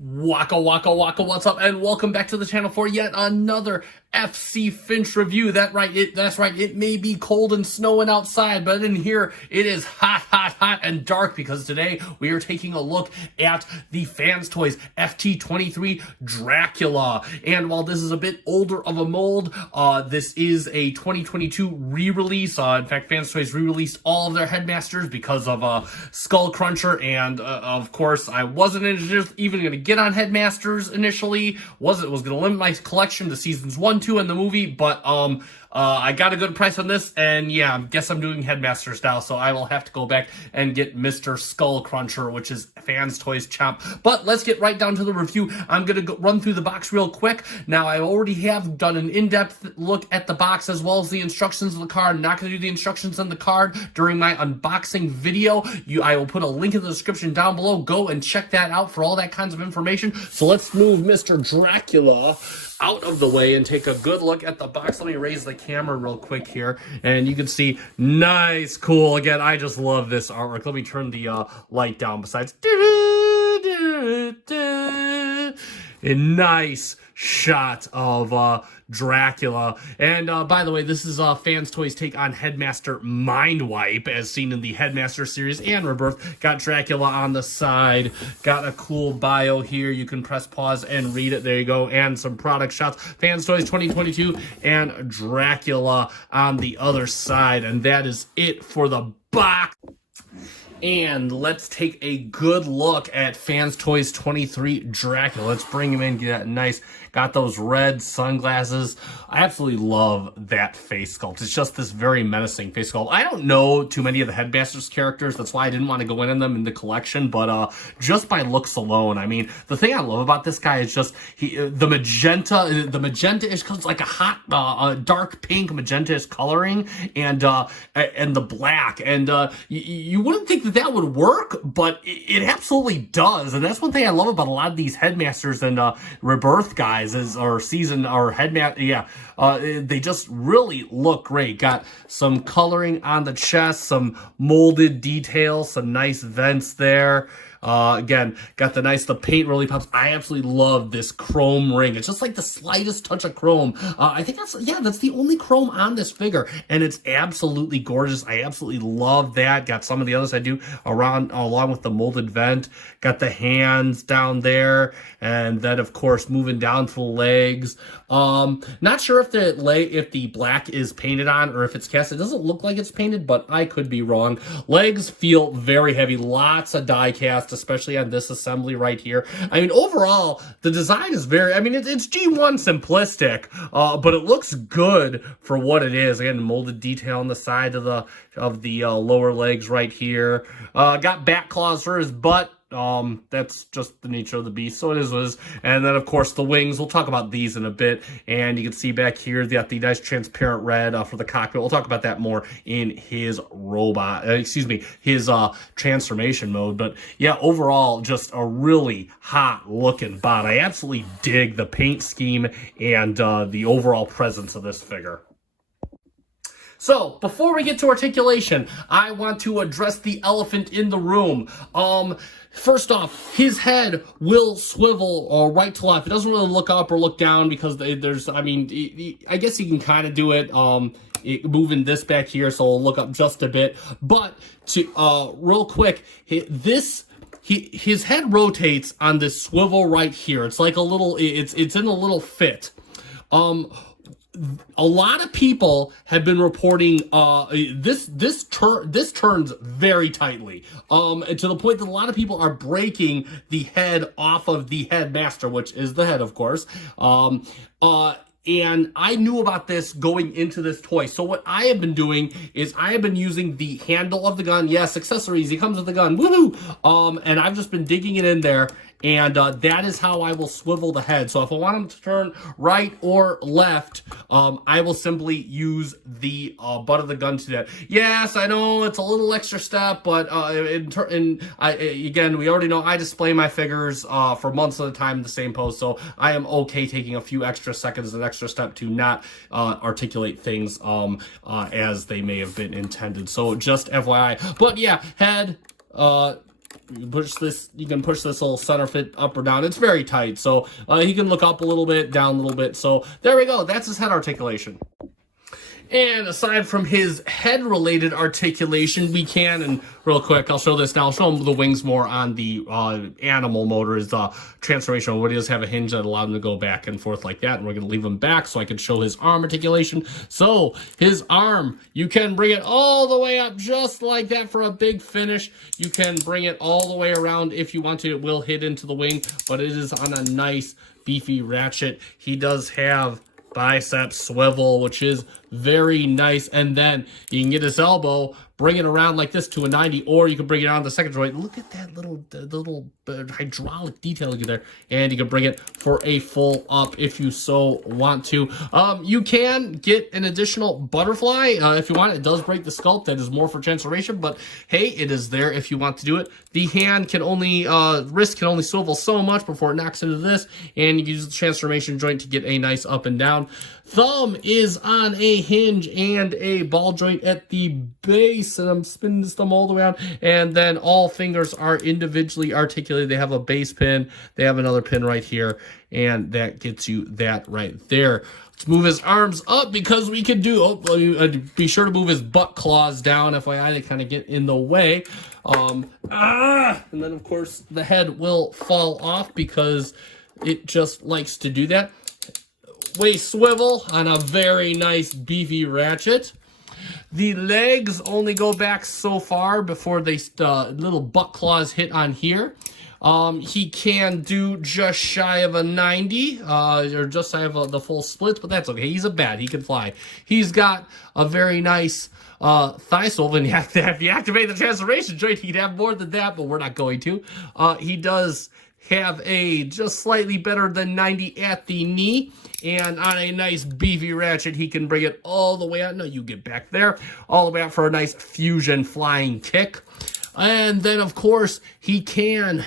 Waka waka waka, what's up, and welcome back to the channel for yet another FC Finch review. That's right, it may be cold and snowing outside, but in here it is hot, hot, hot and dark because today we are taking a look at the Fans Toys FT-23 Dracula. And while this is a bit older of a mold, this is a 2022 re-release. In fact, Fans Toys re-released all of their headmasters because of Skull Cruncher, and of course I wasn't even going to get on headmasters initially. Was going to limit my collection to seasons 1, 2 and the movie, but I got a good price on this, and yeah, I guess I'm doing headmasters now, so I will have to go back and get Mr. Skull Cruncher, which is Fans Toys Champ. But let's get right down to the review. I'm going to run through the box real quick. Now, I already have done an in-depth look at the box as well as the instructions of the card. I'm not going to do the instructions on the card during my unboxing video. I will put a link in the description down below. Go and check that out for all that kinds of information. So let's move Mr. Dracula out of the way and take a good look at the box. Let me raise the camera real quick here, and you can see nice, cool. Again, I just love this artwork. Let me turn the light down. Besides, a nice shot of Dracula. And by the way, this is Fans Toys take on Headmaster Mindwipe, as seen in the Headmaster series and Rebirth. Got Dracula on the side. Got a cool bio here. You can press pause and read it. There you go. And some product shots. Fans Toys 2022 and Dracula on the other side. And that is it for the box. And let's take a good look at Fans Toys 23 Dracula. Let's bring him in, get that nice, got those red sunglasses. I absolutely love that face sculpt. It's just this very menacing face sculpt. I don't know too many of the Headmasters characters. That's why I didn't want to go in on them in the collection, but just by looks alone, I mean, the thing I love about this guy is just the magenta is like a hot, dark pink magenta-ish coloring, and the black, and you wouldn't think that would work, but it absolutely does. And that's one thing I love about a lot of these headmasters and Rebirth guys they just really look great. Got some coloring on the chest, some molded details, some nice vents there. Again, got the paint really pops. I absolutely love this chrome ring. It's just like the slightest touch of chrome. I think that's the only chrome on this figure, and it's absolutely gorgeous. I absolutely love that. Got some of the others I do along with the molded vent. Got the hands down there, and then of course moving down to the legs. Not sure if the black is painted on or if it's cast. It doesn't look like it's painted, but I could be wrong. Legs feel very heavy. Lots of die cast, especially on this assembly right here. I mean, overall, the design is it's G1 simplistic, but it looks good for what it is. Again, molded detail on the side of the lower legs right here. Got back claws for his butt. That's just the nature of the beast, so it is what it is. And then of course the wings, we'll talk about these in a bit, and you can see back here they got the nice transparent red for the cockpit. We'll talk about that more in his his transformation mode. But yeah, overall just a really hot looking bot. I absolutely dig the paint scheme and the overall presence of this figure. So, before we get to articulation, I want to address the elephant in the room. First off, his head will swivel right to left. It doesn't really look up or look down because I guess you can kind of do it moving this back here, so I'll look up just a bit. But, real quick, his head rotates on this swivel right here. It's like it's in a little fit. A lot of people have been reporting this turns very tightly, to the point that a lot of people are breaking the head off of the headmaster, which is the head, of course. And I knew about this going into this toy. So what I have been doing is I have been using the handle of the gun. Yes, accessories. He comes with the gun. Woohoo! And I've just been digging it in there. And that is how I will swivel the head. So if I want him to turn right or left, I will simply use the butt of the gun to that. Yes, I know it's a little extra step, but again, we already know I display my figures for months at a time in the same pose, so I am okay taking a few extra seconds, an extra step to not articulate things as they may have been intended. So just FYI. But yeah, head, You can push this little center fit up or down. It's very tight, so he can look up a little bit, down a little bit. So there we go. That's his head articulation. And aside from his head-related articulation, we can, and real quick, I'll show this now. I'll show him the wings more on the animal motor, is the transformation. Where he does have a hinge that allows him to go back and forth like that, and we're going to leave him back so I can show his arm articulation. So his arm, you can bring it all the way up just like that for a big finish. You can bring it all the way around if you want to. It will hit into the wing, but it is on a nice, beefy ratchet. He does have bicep swivel, which is very nice. And then you can get his elbow, bring it around like this to a 90, or you can bring it on the second joint. Look at that little hydraulic detailing there. And you can bring it for a full up if you so want to. You can get an additional butterfly if you want. It does break the sculpt. That is more for transformation, but hey, it is there if you want to do it. The hand can only, wrist can only swivel so much before it knocks into this, and you can use the transformation joint to get a nice up and down. Thumb is on a hinge and a ball joint at the base, and I'm spinning this thumb all the way around, and then all fingers are individually articulated. They have a base pin, they have another pin right here, and that gets you that right there. Let's move his arms up because we can do, be sure to move his butt claws down, FYI, they kind of get in the way. And then of course the head will fall off because it just likes to do that. Waist swivel on a very nice beefy ratchet. The legs only go back so far before they little butt claws hit on here. He can do just shy of a 90, or just shy of the full splits, but that's okay. He's a bat. He can fly. He's got a very nice thigh swivel, and if you activate the transformation joint, he'd have more than that, but we're not going to. He does have a just slightly better than 90 at the knee, and on a nice beefy ratchet, he can bring it all the way out. No, you get back there, all the way out for a nice fusion flying kick. And then, of course, he can,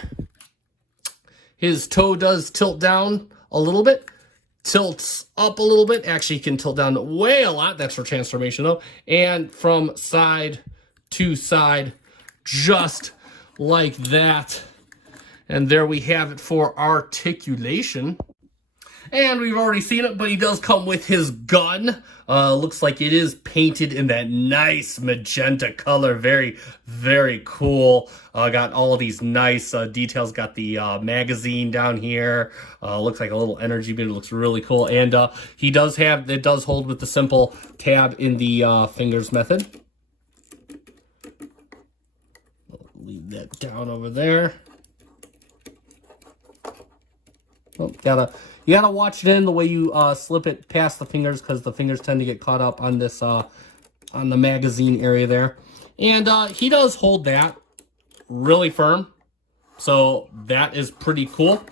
his toe does tilt down a little bit, tilts up a little bit. Actually, he can tilt down way a lot. That's for transformation, though. And from side to side, just like that. And there we have it for articulation. And we've already seen it, but he does come with his gun. Looks like it is painted in that nice magenta color. Very, very cool. Got all of these nice details. Got the magazine down here. Looks like a little energy beam. It looks really cool. And he does have, it does hold with the simple tab in the fingers method. Leave that down over there. Oh, you gotta watch it in the way you slip it past the fingers, because the fingers tend to get caught up on this on the magazine area there. And he does hold that really firm, so that is pretty cool.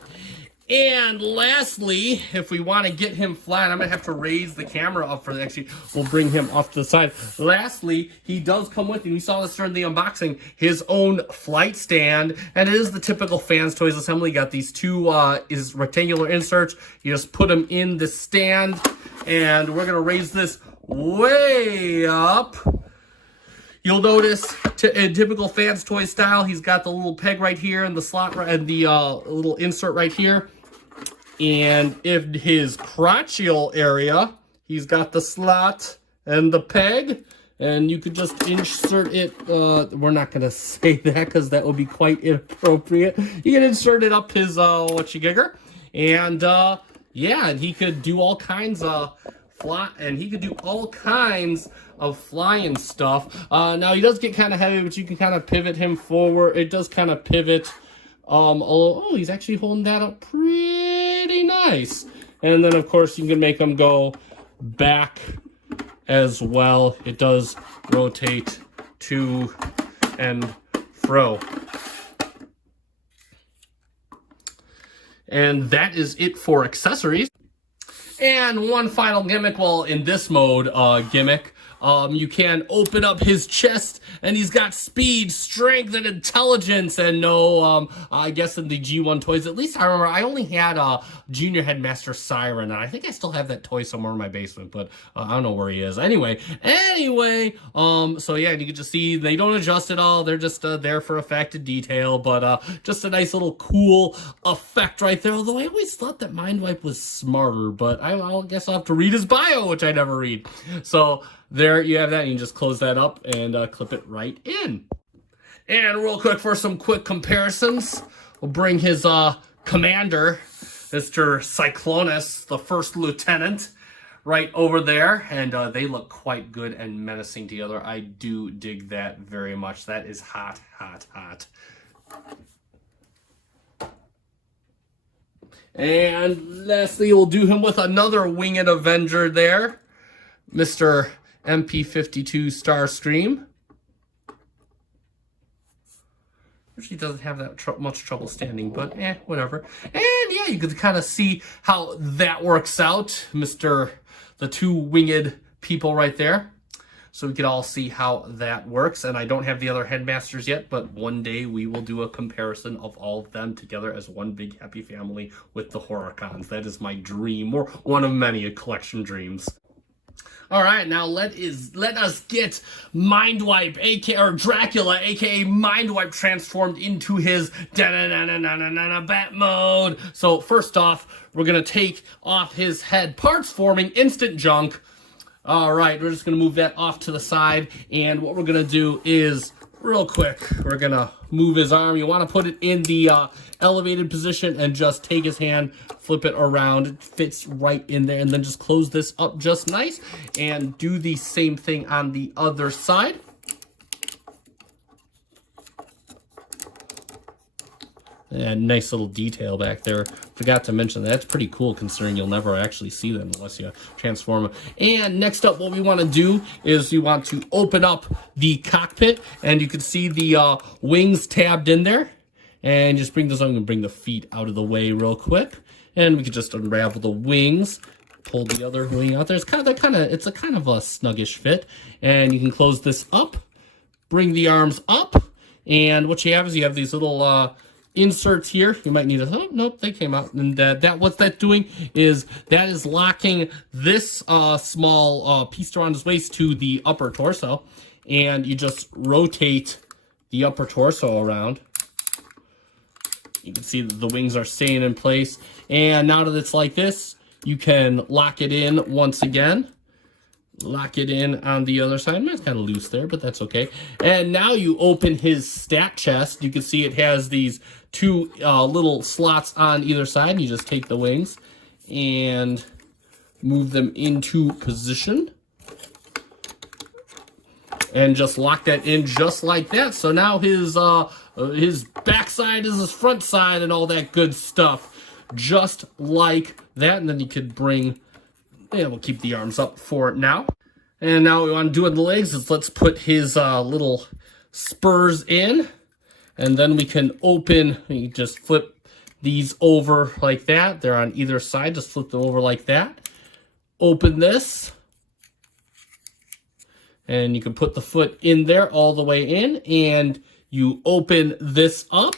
And lastly, if we want to get him flat, I'm going to have to raise the camera up for the, actually, we'll bring him off to the side. Lastly, he does come with, and we saw this during the unboxing, his own flight stand. And it is the typical Fans Toys assembly. Got these two is rectangular inserts. You just put them in the stand, and we're going to raise this way up. You'll notice, in typical Fans Toy style, he's got the little peg right here and the slot and the little insert right here. And in his crotchal area, he's got the slot and the peg. And you could just insert it. We're not going to say that because that would be quite inappropriate. You can insert it up his whatchagigger. And yeah, and he could do all kinds of flying stuff. Now he does get kind of heavy, but you can kind of pivot him forward. It does kind of pivot. Oh, he's actually holding that up pretty nice. And then of course you can make him go back as well. It does rotate to and fro. And that is it for accessories. And one final gimmick, well, in this mode, gimmick, You can open up his chest, and he's got speed, strength, and intelligence. And no, I guess in the G1 toys, at least I remember I only had a Junior Headmaster Siren, and I think I still have that toy somewhere in my basement, but I don't know where he is. Anyway, so yeah, you can just see they don't adjust at all. They're just there for effect and detail, but just a nice little cool effect right there. Although I always thought that Mindwipe was smarter, but I guess I'll have to read his bio, which I never read. So there you have that. You can just close that up and clip it right in. And real quick for some quick comparisons, we'll bring his commander, Mr. Cyclonus, the first lieutenant, right over there, and they look quite good and menacing together. I do dig that very much. That is hot, hot, hot. And lastly, we'll do him with another Winged Avenger there, Mr. MP-52 Starscream. She doesn't have that much trouble standing, but whatever. And yeah, you can kind of see how that works out, the two winged people right there. So we can all see how that works. And I don't have the other headmasters yet, but one day we will do a comparison of all of them together as one big happy family with the Horicons. That is my dream, or one of many collection dreams. All right, now let us get Mindwipe, aka Dracula, aka Mindwipe, transformed into his bat mode. So first off, we're gonna take off his head, parts forming, instant junk. All right, we're just gonna move that off to the side, and what we're gonna do is, real quick, we're gonna move his arm. You want to put it in the elevated position and just take his hand, flip it around. It fits right in there, and then just close this up just nice and do the same thing on the other side. And nice little detail back there. Forgot to mention that's pretty cool considering you'll never actually see them unless you transform them. And next up, what we want to do is you want to open up the cockpit, and you can see the wings tabbed in there. And just bring this, I'm going to bring the feet out of the way real quick, and we can just unravel the wings. Pull the other wing out there. It's kind of a snuggish fit, and you can close this up. Bring the arms up, and what you have is you have these little inserts here. You might need oh nope, they came out, and what that's doing is that is locking this small piece around his waist to the upper torso, and you just rotate the upper torso around. You can see that the wings are staying in place, and now that it's like this, you can lock it in once again. Lock it in on the other side. It's kind of loose there, but that's okay. And now you open his stat chest. You can see it has these two little slots on either side. You just take the wings and move them into position. And just lock that in just like that. So now his backside is his front side and all that good stuff. Just like that. And then you could bring... Yeah, we'll keep the arms up for it now. And now what we want to do with the legs is let's put his little spurs in. And then we can open, you just flip these over like that. They're on either side, just flip them over like that. Open this. And you can put the foot in there all the way in. And you open this up.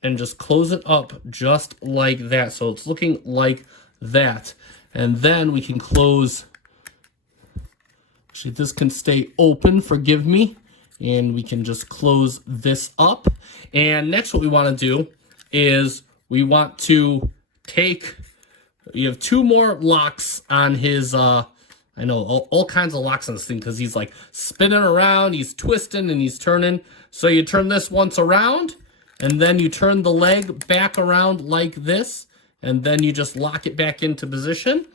And just close it up just like that. So it's looking like that. And then we can close. Actually, this can stay open, forgive me. And we can just close this up. And next what we want to do is we want to take, you have two more locks on his, I know all kinds of locks on this thing because he's like spinning around, he's twisting and he's turning. So you turn this once around. And then you turn the leg back around like this, and then you just lock it back into position.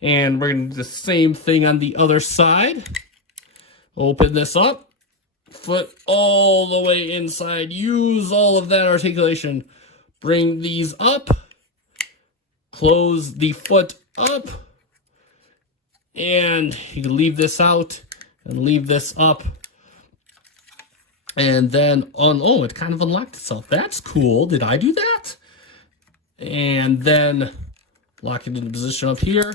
And we're going to do the same thing on the other side. Open this up, foot all the way inside. Use all of that articulation. Bring these up, close the foot up, and you can leave this out and leave this up. And then, oh, it kind of unlocked itself. That's cool. Did I do that? And then lock it into position up here.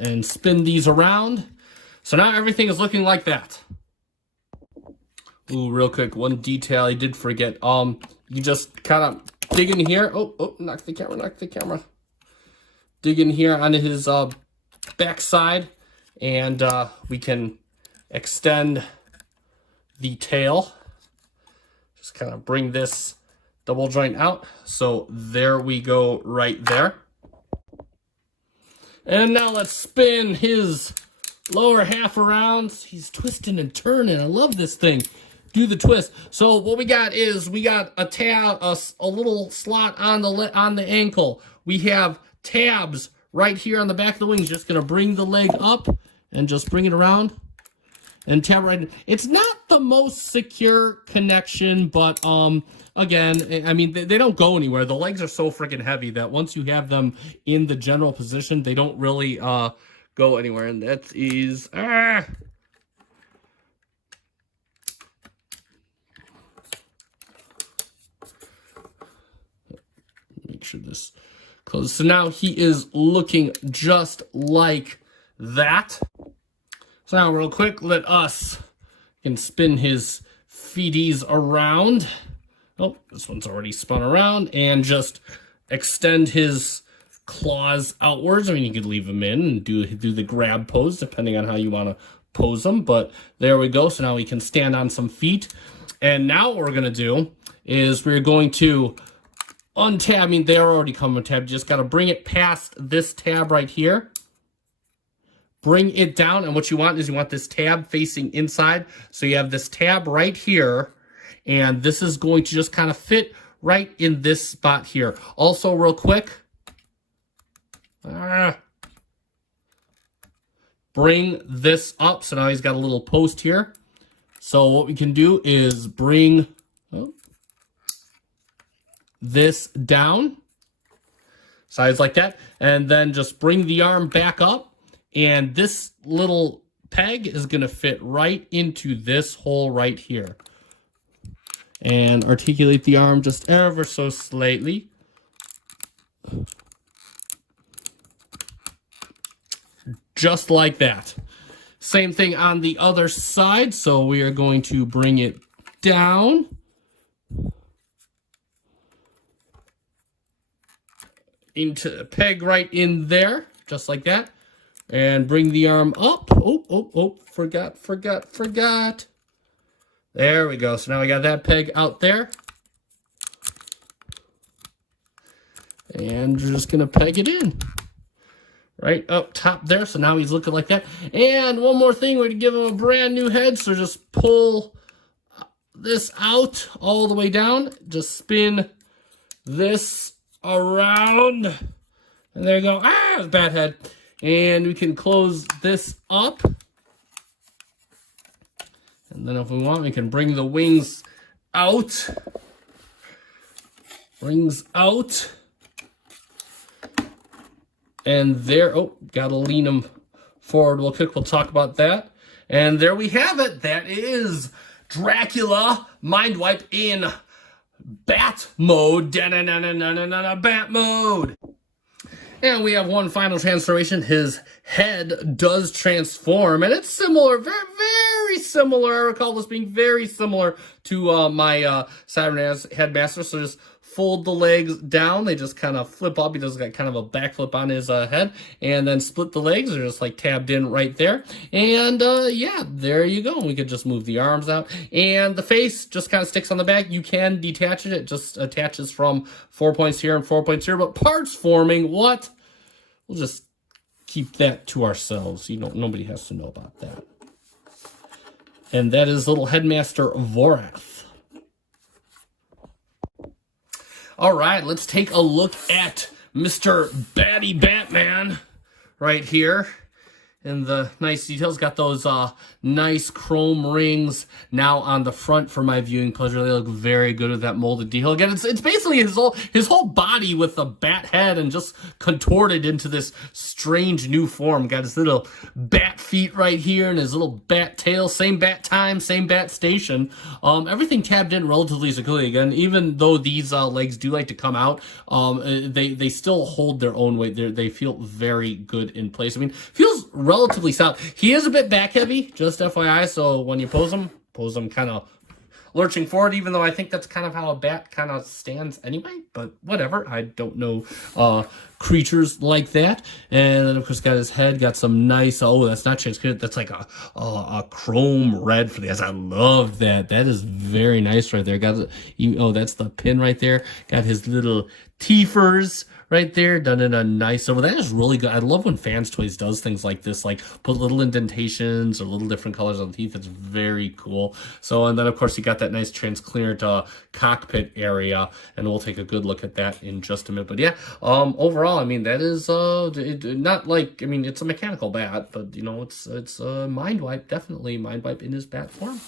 and spin these around. So now everything is looking like that. Ooh, real quick, one detail I did forget. You just kind of dig in here. Oh, knock the camera. Dig in here on his back side, and we can extend the tail. Just kind of bring this double joint out. So there we go right there. And now let's spin his lower half around. He's twisting and turning. I love this thing. Do the twist. So what we got is we got a tab, a little slot on the ankle. We have tabs right here on the back of the wings. Just gonna bring the leg up and just bring it around and tab right in. It's not the most secure connection, but again, I mean, they don't go anywhere. The legs are so freaking heavy that once you have them in the general position, they don't really go anywhere. And that is make sure this closes. So now he is looking just like that. So now real quick, let us can spin his feeties around. Oh, this one's already spun around, and just extend his claws outwards. I mean, you could leave them in and do the grab pose depending on how you want to pose them, but there we go. So now we can stand on some feet. And now what we're going to do is we're going to untab. I mean, they already come with tab. You just got to bring it past this tab right here. Bring it down, and what you want is you want this tab facing inside. So you have this tab right here, and this is going to just kind of fit right in this spot here. Also, real quick, bring this up. So now he's got a little post here. So what we can do is bring this down, size like that, and then just bring the arm back up. And this little peg is going to fit right into this hole right here. And articulate the arm just ever so slightly. Just like that. Same thing on the other side. So we are going to bring it down. Into a peg right in there. Just like that. And bring the arm up. Oh, forgot. There we go. So now we got that peg out there. And we're just going to peg it in. Right up top there. So now he's looking like that. And one more thing, we're going to give him a brand new head. So just pull this out all the way down. Just spin this around. And there you go. It's a bad head. And we can close this up. And then if we want, we can bring the wings out. Wings out. And there, gotta lean them forward real quick. We'll talk about that. And there we have it. That is Dracula Mindwipe in bat mode. Bat mode. And we have one final transformation. His head does transform, and it's similar, very, very similar. I recall this being very similar to my Cyberman Headmaster. So just fold the legs down. They just kind of flip up. He does got kind of a backflip on his head, and then split the legs. They're just like tabbed in right there. And yeah, there you go. We could just move the arms out, and the face just kind of sticks on the back. You can detach it. It just attaches from 4 points here and 4 points here. But parts forming, what? We'll just keep that to ourselves. Nobody has to know about that. And that is little Headmaster Vorath. All right, let's take a look at Mr. Batty Batman right here. and the nice details. Got those nice chrome rings now on the front for my viewing pleasure. They look very good with that molded detail. Again, it's basically his whole body with a bat head and just contorted into this strange new form. Got his little bat feet right here and his little bat tail. Same bat time, same bat station. Everything tabbed in relatively securely. Again, even though these legs do like to come out, they still hold their own weight. They feel very good in place. I mean, feels relatively solid. He is a bit back heavy, just FYI, so when you pose him kind of lurching forward, even though I think that's kind of how a bat kind of stands anyway, but whatever. I don't know creatures like that. And then, of course, got his head, got some nice, oh, that's not transparent, that's like a chrome red for the eyes. I love that. That is very nice right there. Got, oh, that's the pin right there. Got his little teethers right there, done in a nice over. That is really good. I love when Fans Toys does things like this, like put little indentations or little different colors on the teeth. It's very cool. So, and then of course you got that nice transparent cockpit area, and we'll take a good look at that in just a minute. But yeah, overall, I mean, that is not like, I mean, it's a mechanical bat, but you know, it's Mindwipe, definitely Mindwipe in his bat form.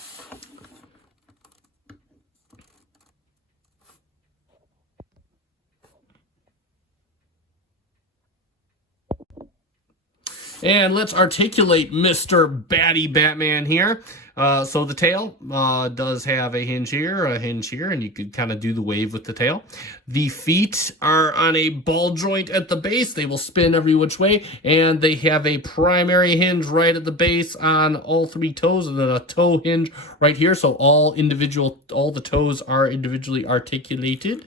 And let's articulate Mr. Batty Batman here. So the tail does have a hinge here, and you could kind of do the wave with the tail. The feet are on a ball joint at the base. They will spin every which way, and they have a primary hinge right at the base on all three toes, and then a toe hinge right here. So all the toes are individually articulated.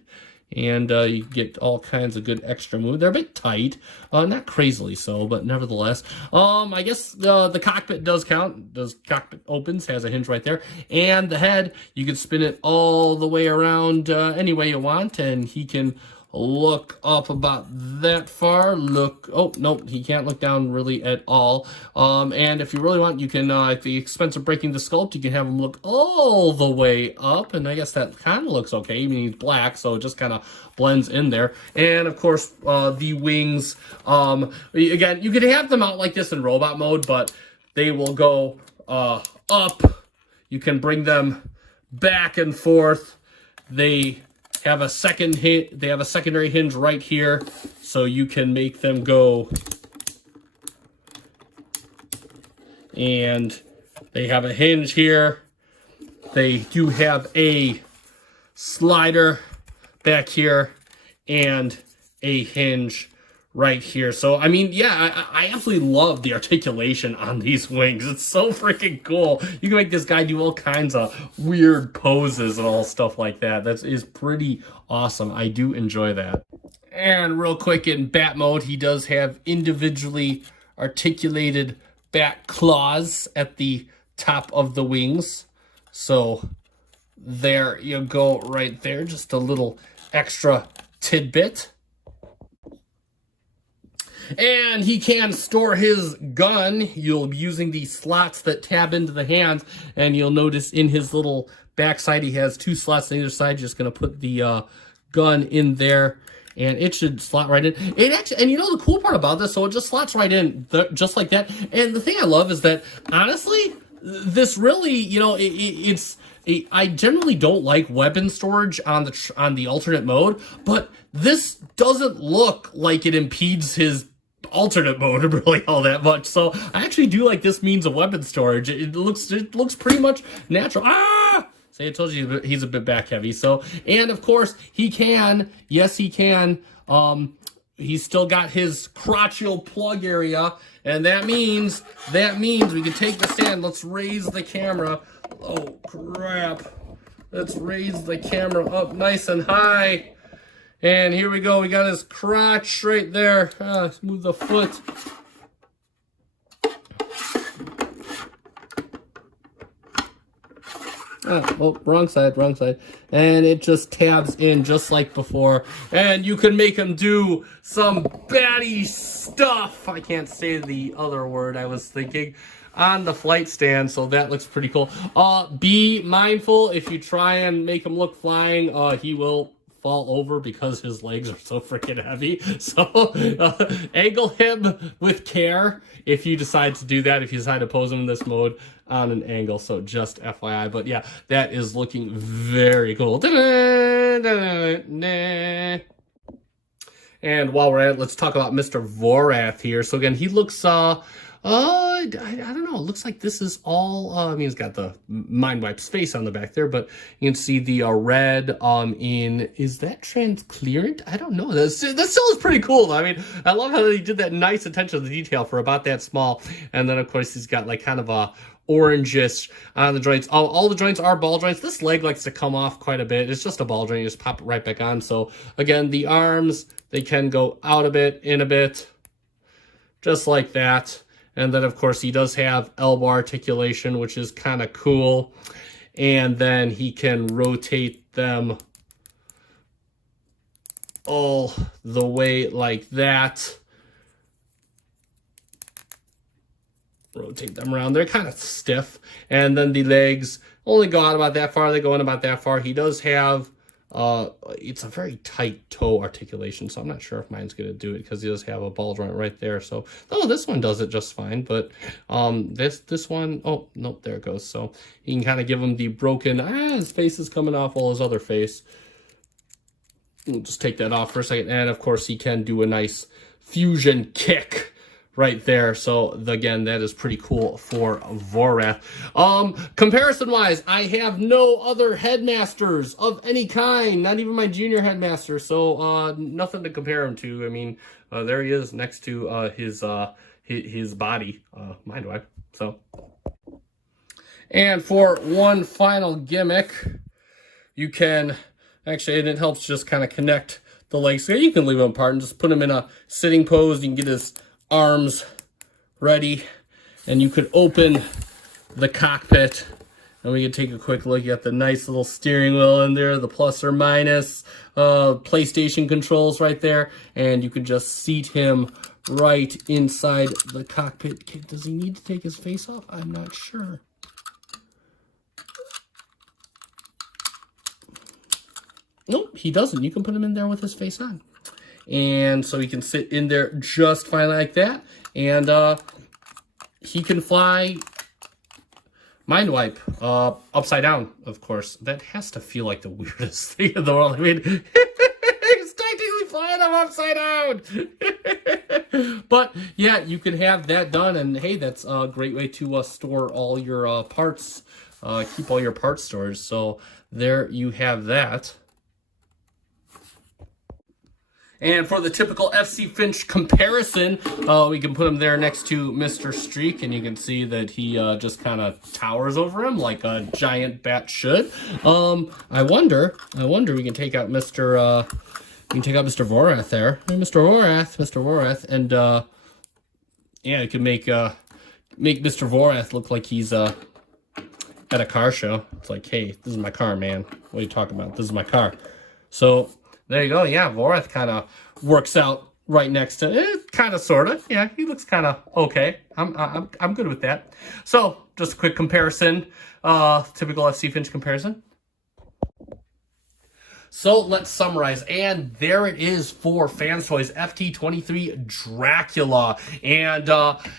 And you get all kinds of good extra move. They're a bit tight, not crazily so, but nevertheless. I guess the cockpit does count. Cockpit opens, has a hinge right there. And the head, you can spin it all the way around any way you want, and he can look up about that far. Oh, nope, he can't look down really at all. And if you really want, you can, at the expense of breaking the sculpt, you can have him look all the way up, and I guess that kind of looks okay. I mean, he's black, so it just kind of blends in there. And of course, the wings, again, you could have them out like this in robot mode, but they will go up. You can bring them back and forth. They have a secondary hinge right here, so you can make them go, and they have a hinge here. They do have a slider back here and a hinge right here. So, I mean, yeah, I absolutely love the articulation on these wings. It's so freaking cool. You can make this guy do all kinds of weird poses and all stuff like that. That is pretty awesome. I do enjoy that. And real quick, in bat mode, he does have individually articulated bat claws at the top of the wings. So there you go right there. Just a little extra tidbit. And he can store his gun. You'll be using the slots that tab into the hands, and you'll notice in his little backside he has two slots on either side. Just going to put the gun in there, and it should slot right in. It actually, and you know the cool part about this, so it just slots right in just like that. And the thing I love is that, honestly, this really, you know, I generally don't like weapon storage on the alternate mode, but this doesn't look like it impedes his alternate mode really all that much. So I actually do like this means of weapon storage. It looks pretty much natural. See, I told you he's a bit back heavy. So, and of course he can, yes he can, he's still got his crotchal plug area, and that means we can take the stand. Let's raise the camera. Oh crap. Let's raise the camera up nice and high. And here we go. We got his crotch right there. Let's move the foot. Oh, wrong side. And it just tabs in just like before. And you can make him do some batty stuff. I can't say the other word I was thinking. On the flight stand, so that looks pretty cool. Be mindful if you try and make him look flying, he will fall over because his legs are so freaking heavy. So angle him with care if you decide to do that, if you decide to pose him in this mode on an angle. So just FYI. But yeah, that is looking very cool. And while we're at it, let's talk about Mr. Vorath here. So again, he looks, I don't know. It looks like this is all, I mean, he's got the Mindwipe's face on the back there, but you can see the red is that transparent? I don't know. That still is pretty cool. I mean, I love how he did that nice attention to detail for about that small. And then, of course, he's got like kind of a orangish on the joints. All the joints are ball joints. This leg likes to come off quite a bit. It's just a ball joint. You just pop it right back on. So, again, the arms, they can go out a bit, in a bit, just like that. And then, of course, he does have elbow articulation, which is kind of cool. And then he can rotate them all the way like that. Rotate them around. They're kind of stiff. And then the legs only go out about that far. They go in about that far. He does have... it's a very tight toe articulation, so I'm not sure if mine's going to do it because he does have a ball joint right there. So, oh, this one does it just fine, but this one, oh, nope, there it goes. So you can kind of give him the broken, his face is coming off all his other face. We'll just take that off for a second. And, of course, he can do a nice fusion kick right there. So again, that is pretty cool for Vorath. Comparison wise, I have no other headmasters of any kind, not even my junior headmaster. So nothing to compare him to. I mean, there he is next to his body, Mindwipe. So, and for one final gimmick, you can actually, and it helps just kind of connect the legs. So you can leave them apart and just put him in a sitting pose. You can get his arms ready, and you could open the cockpit, and we can take a quick look at the nice little steering wheel in there, the plus or minus PlayStation controls right there, and you can just seat him right inside the cockpit. Does he need to take his face off? I'm not sure. Nope, he doesn't. You can put him in there with his face on. And so he can sit in there just fine like that. And he can fly Mindwipe upside down, of course. That has to feel like the weirdest thing in the world. I mean, he's technically flying him upside down. But, yeah, you can have that done. And, hey, that's a great way to store all your parts. Keep all your parts storage. So there you have that. And for the typical FC Finch comparison, we can put him there next to Mr. Streak, and you can see that he just kind of towers over him like a giant bat should. I wonder we can take out Mr. Vorath there. Hey, Mr. Vorath, and yeah, you can make Mr. Vorath look like he's at a car show. It's like, hey, this is my car, man. What are you talking about? This is my car. So there you go. Yeah, Vorath kind of works out right next to it, kind of, sort of. Yeah, he looks kind of okay. I'm good with that. So just a quick comparison, typical FC Finch comparison. So let's summarize, and there it is for Fans Toys FT-23 Dracula. And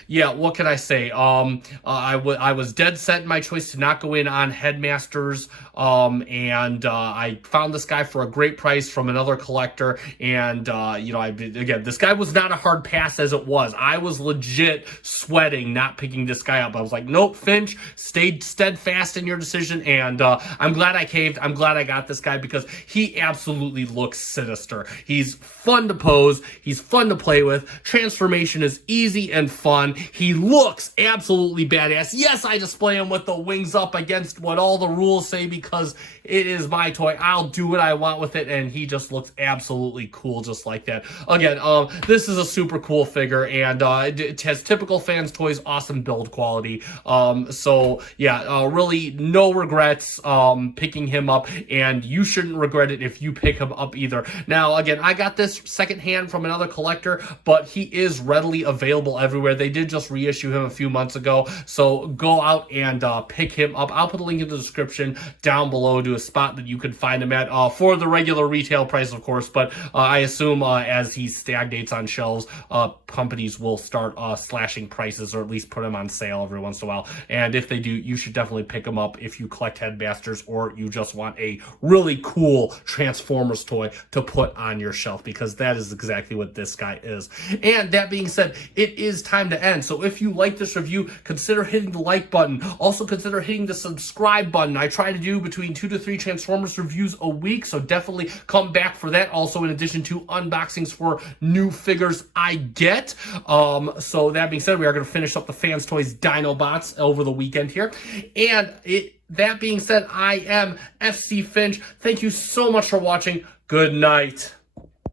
yeah, what can I say? I was dead set in my choice to not go in on Headmasters, and I found this guy for a great price from another collector. And you know, again, this guy was not a hard pass as it was. I was legit sweating not picking this guy up. I was like, nope, Finch, stayed steadfast in your decision, and I'm glad I caved. I'm glad I got this guy because he absolutely looks sinister. He's fun to pose. He's fun to play with. Transformation is easy and fun. He looks absolutely badass. Yes, I display him with the wings up against what all the rules say because it is my toy. I'll do what I want with it, and he just looks absolutely cool just like that. Again, this is a super cool figure, and it has typical Fans Toys awesome build quality. So yeah, really no regrets picking him up, and you shouldn't regret credit if you pick him up either. Now, again, I got this secondhand from another collector, but he is readily available everywhere. They did just reissue him a few months ago, so go out and pick him up. I'll put a link in the description down below to a spot that you can find him at for the regular retail price, of course, but I assume as he stagnates on shelves, companies will start slashing prices, or at least put them on sale every once in a while. And if they do, you should definitely pick them up if you collect Headmasters or you just want a really cool Transformers toy to put on your shelf, because that is exactly what this guy is. And that being said, it is time to end. So if you like this review, consider hitting the like button. Also consider hitting the subscribe button. I try to do between 2 to 3 Transformers reviews a week, so definitely come back for that. Also, in addition to unboxings for new figures I get. So that being said, we are going to finish up the Fans Toys Dinobots over the weekend here. And that being said, I am FC Finch. Thank you so much for watching. Good night.